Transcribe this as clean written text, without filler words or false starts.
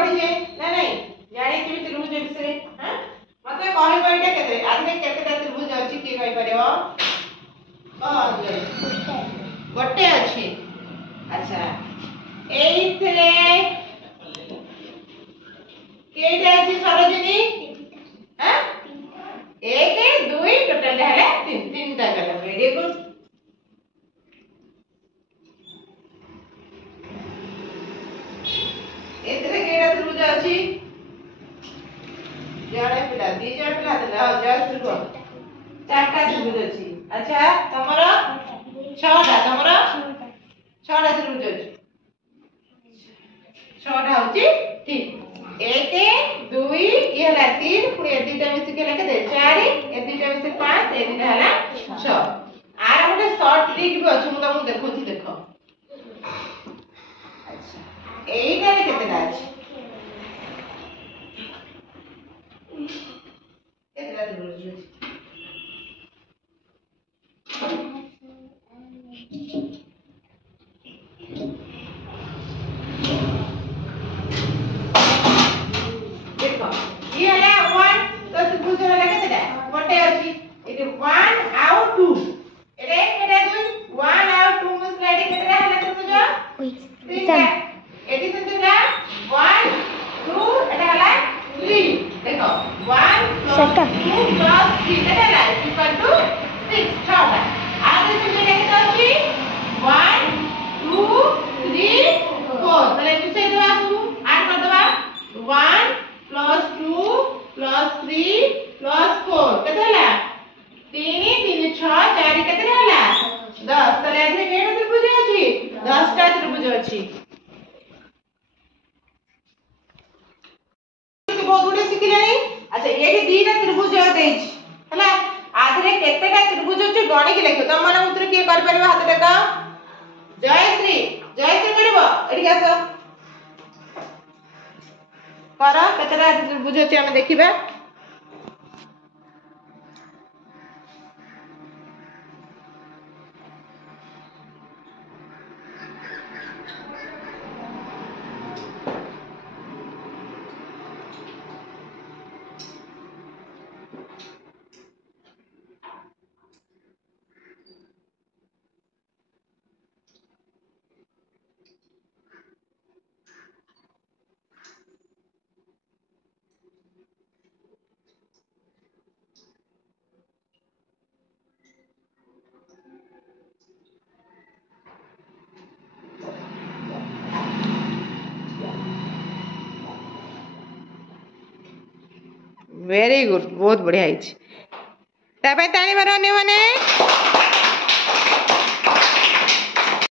पढ़ी जे ना नहीं जानी कि त्रिभुज विषय हां मते कहै परडे केते आधे केतेटा त्रिभुज अछि की कहि परबो गोटे अछि अच्छा एइथले केटा अछि सरोजिनी हां 1 2 टोटल है 3 टा कला वेरी गुड एतरे केटा त्रिभुज अछि जड़े पिला दी जड़ पिला देला जड़ त्रिभुज चारटा त्रिभुज अछि अच्छा तमरो 6टा तमरो 6टा त्रिभुज अछि 6टा होची ठीक 1 2 ये हला 3 पुनी ए दुटा मिसी के लेके दे 4 ए दुटा मिसी 5 ए दुटा हला 6 आर गोटे शॉर्ट ट्रिक भी अछि मु तुमको देखौची देखो अच्छा एइटा रे केतेटा अछि केतेटा त्रिभुज अछि देखो ये हला 1 तो त्रिभुज हला केतेटा गोटे अछि इते 1 आउ 2 एरे केटा दुई 1 आउ 2 मिस लाइट केतेटा हला त्रिभुज तीनटा एटी संतला 1 2 एटा हला 3 देखो 1 + 2 + 3 केटा हला इक्वल टू 6 छटा आगे से केटा अछि 1 2 3 4 तले मिसे देबा सब ऐड कर देबा 1 + 2 + 3 + 4 केते हला 3 3 6 4 केते हला 10 तले एथे केटा त्रिभुज अछि 10 टा त्रिभुज अछि बहुत गुडे सिखिलेनी अच्छा एठी दीटा त्रिभुज देछि हला आधरे केतेटा त्रिभुज अछि गणी के लेखो तम मन उत्तर के कर परबा हाथ टेका जयश्री करबो एठी आसो करा केतेटा त्रिभुज अछि हम देखिबा वेरी गुड बहुत बढ़िया हिच तापे ताणी मारो अन्य माने